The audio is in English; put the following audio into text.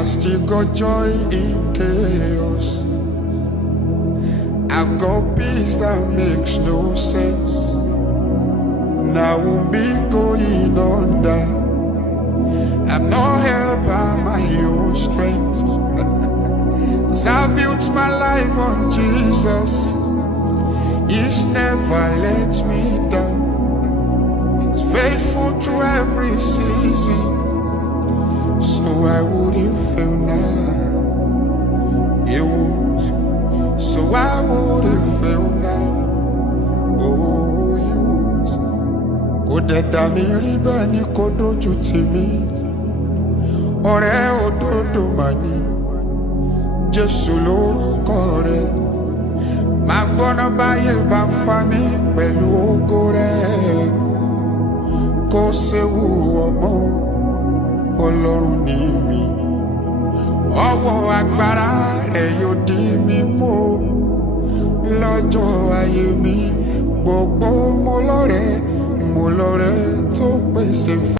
I still got joy in chaos. I've got peace that makes no sense. Now we'll be going under. I'm not held by my own strength. 'Cause I built my life on Jesus. He's never let me down. He's faithful through every season. So I wouldn't fail now. He won't. So I wouldn't fail now. Oh, he won't. Kò dẹ̀ dà mí rí bẹ́ẹ̀ ni kò dójú tì mí. Ọ̀rẹ́ òdodo mà ní. Jésù lórúkọ rẹ̀. Máa gbọ́ná báyé bá fa mi pẹ̀lú ògo rẹ̀. Kò séwu ọmọ. Ọlọ́run ní mi, ọwọ́ agbára rẹ̀ yóò dí mi mú lọ́jọ́ ayé mi gbogbo mo lọ́rẹ́ tó pèsè fún.